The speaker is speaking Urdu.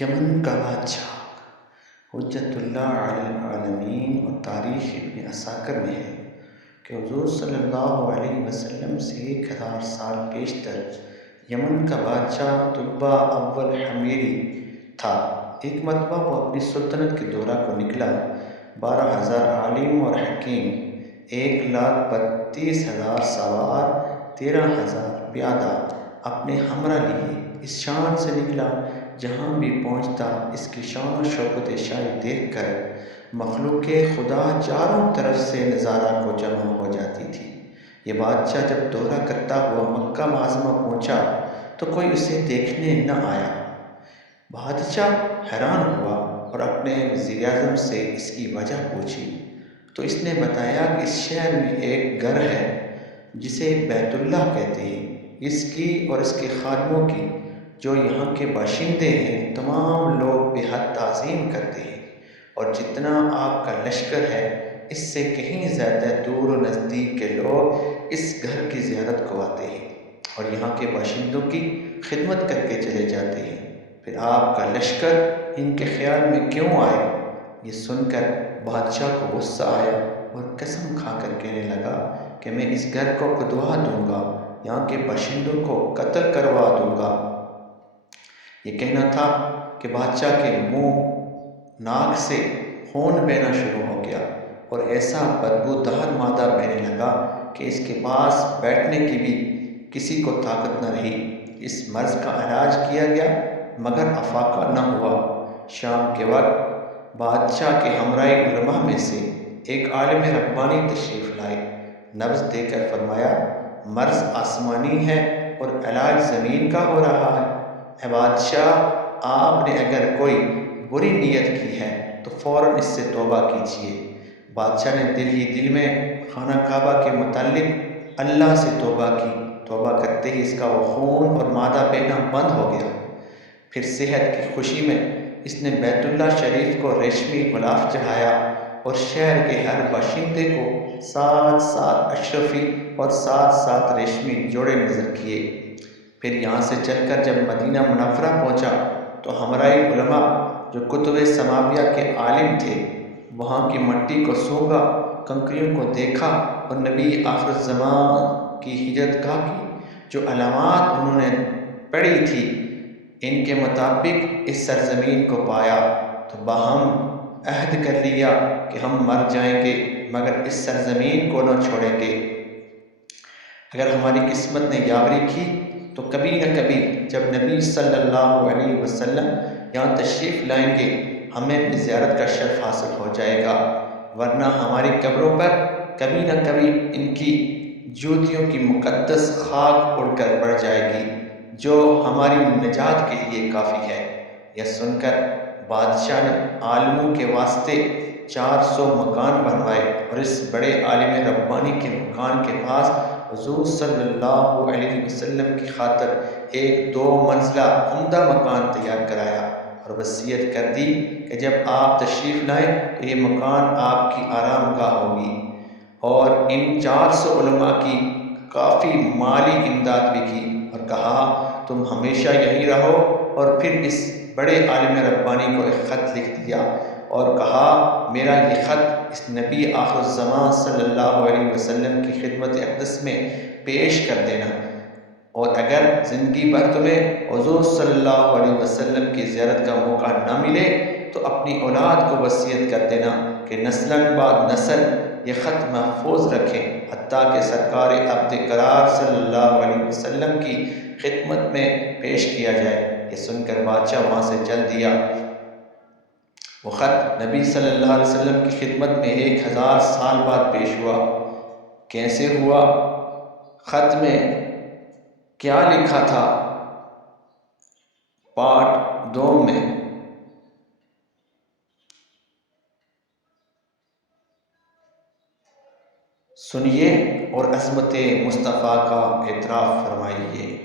یمن کا بادشاہ حجت اللہ علی العالمین اور تاریخ ابن عساکر میں ہے کہ حضور صلی اللہ علیہ وسلم سے 1000 سال پیشتر یمن کا بادشاہ تبع اول حمیری تھا۔ ایک مرتبہ وہ اپنی سلطنت کے دورہ کو نکلا۔ 12,000 عالم اور حکیم، 1,32,000 سوار، 13,000 پیادہ اپنے ہمراہ لیے اس شان سے نکلا۔ جہاں بھی پہنچتا اس کی شان و شوکت شاہی دیکھ کر مخلوق خدا چاروں طرف سے نظارہ کو جمع ہو جاتی تھی۔ یہ بادشاہ جب دورہ کرتا ہوا مکہ معظمہ پہنچا تو کوئی اسے دیکھنے نہ آیا۔ بادشاہ حیران ہوا اور اپنے وزیر اعظم سے اس کی وجہ پوچھی تو اس نے بتایا کہ اس شہر میں ایک گھر ہے جسے بیت اللہ کہتے ہیں۔ اس کی اور اس کے خادموں کی، جو یہاں کے باشندے ہیں، تمام لوگ بے حد تعظیم کرتے ہیں، اور جتنا آپ کا لشکر ہے اس سے کہیں زیادہ دور و نزدیک کے لوگ اس گھر کی زیارت کو آتے ہیں اور یہاں کے باشندوں کی خدمت کر کے چلے جاتے ہیں۔ پھر آپ کا لشکر ان کے خیال میں کیوں آئے؟ یہ سن کر بادشاہ کو غصہ آیا اور قسم کھا کر کہنے لگا کہ میں اس گھر کو کھدوا دوں گا، یہاں کے باشندوں کو قتل کروا دوں گا۔ یہ کہنا تھا کہ بادشاہ کے منہ ناک سے خون بہنا شروع ہو گیا اور ایسا بدبودار مادہ بہنے لگا کہ اس کے پاس بیٹھنے کی بھی کسی کو طاقت نہ رہی۔ اس مرض کا علاج کیا گیا مگر افاقہ نہ ہوا۔ شام کے وقت بادشاہ کے ہمراہ علماء میں سے ایک عالم ربانی تشریف لائے۔ نبض دے کر فرمایا، مرض آسمانی ہے اور علاج زمین کا ہو رہا ہے۔ اے بادشاہ، آپ نے اگر کوئی بری نیت کی ہے تو فوراً اس سے توبہ کیجیے۔ بادشاہ نے دل ہی دل میں خانہ کعبہ کے متعلق اللہ سے توبہ کی۔ توبہ کرتے ہی اس کا وہ خون اور مادہ بہنا بند ہو گیا۔ پھر صحت کی خوشی میں اس نے بیت اللہ شریف کو ریشمی غلاف چڑھایا اور شہر کے ہر باشندے کو 7 اشرفی اور 7 ریشمی جوڑے نظر کیے۔ پھر یہاں سے چل کر جب مدینہ منورہ پہنچا تو ہمراہ علماء جو کتب سماویہ کے عالم تھے وہاں کی مٹی کو سونگا، کنکریوں کو دیکھا اور نبی آخر الزمان کی ہجرت گاہ کی جو علامات انہوں نے پڑھی تھی ان کے مطابق اس سرزمین کو پایا تو باہم عہد کر لیا کہ ہم مر جائیں گے مگر اس سرزمین کو نہ چھوڑیں گے۔ اگر ہماری قسمت نے یاوری کی تو کبھی نہ کبھی جب نبی صلی اللہ علیہ وسلم یہاں تشریف لائیں گے ہمیں اپنی زیارت کا شرف حاصل ہو جائے گا، ورنہ ہماری قبروں پر کبھی نہ کبھی ان کی جوتیوں کی مقدس خاک اڑ کر پڑ جائے گی جو ہماری نجات کے لیے کافی ہے۔ یہ سن کر بادشاہ نے عالموں کے واسطے 400 مکان بنوائے اور اس بڑے عالم ربانی کے مکان کے پاس حضور صلی اللہ علیہ وسلم کی خاطر ایک 2 منزلہ عمدہ مکان تیار کرایا اور وصیت کر دی کہ جب آپ تشریف لائیں تو یہ مکان آپ کی آرام گاہ ہوگی، اور ان 400 علماء کی کافی مالی امداد بھی کی اور کہا تم ہمیشہ یہیں رہو۔ اور پھر اس بڑے عالم ربانی کو ایک خط لکھ دیا اور کہا میرا یہ خط اس نبی آخر الزمان صلی اللہ علیہ وسلم کی خدمت اقدس میں پیش کر دینا، اور اگر زندگی بھر تمہیں حضور صلی اللہ علیہ وسلم کی زیارت کا موقع نہ ملے تو اپنی اولاد کو وصیت کر دینا کہ نسلاً بعد نسل یہ خط محفوظ رکھیں حتیٰ کہ سرکار عبد قرار صلی اللہ علیہ وسلم کی خدمت میں پیش کیا جائے۔ یہ سن کر بادشاہ وہاں سے چل دیا۔ وہ خط نبی صلی اللہ علیہ وسلم کی خدمت میں 1000 سال بعد پیش ہوا۔ کیسے ہوا؟ خط میں کیا لکھا تھا؟ پارٹ 2 میں سنیے اور عظمت مصطفیٰ کا اعتراف فرمائیے۔